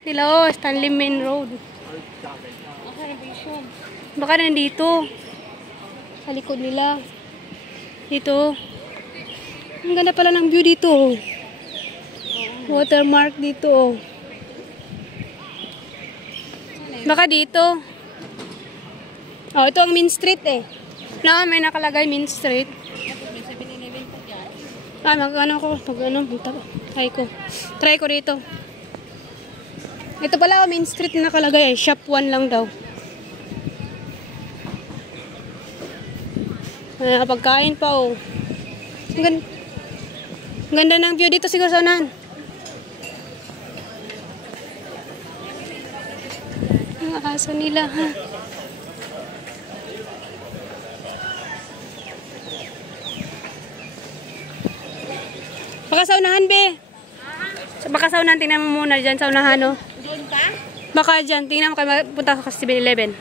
Hello, Stanley Main Road. Baka nandito. Sa likod nila. Dito. Ang ganda pala ng view dito. Watermark dito. Baka dito. Oh, ito ang Main Street eh. Na, may nakalagay Main Street. Ah, try ko dito. Ito pala, Main Street na nakalagay. Shop 1 lang daw. Pagkain pa, oh. Ang ganda ng view dito siguro sa unahan. Ang aso nila, ha. Baka sa unahan, be. Baka sa unahan, tingnan mo muna dyan sa unahan, oh. Doon ka? Baka dyan, tingnan mo kayo punta ka sa 7-Eleven.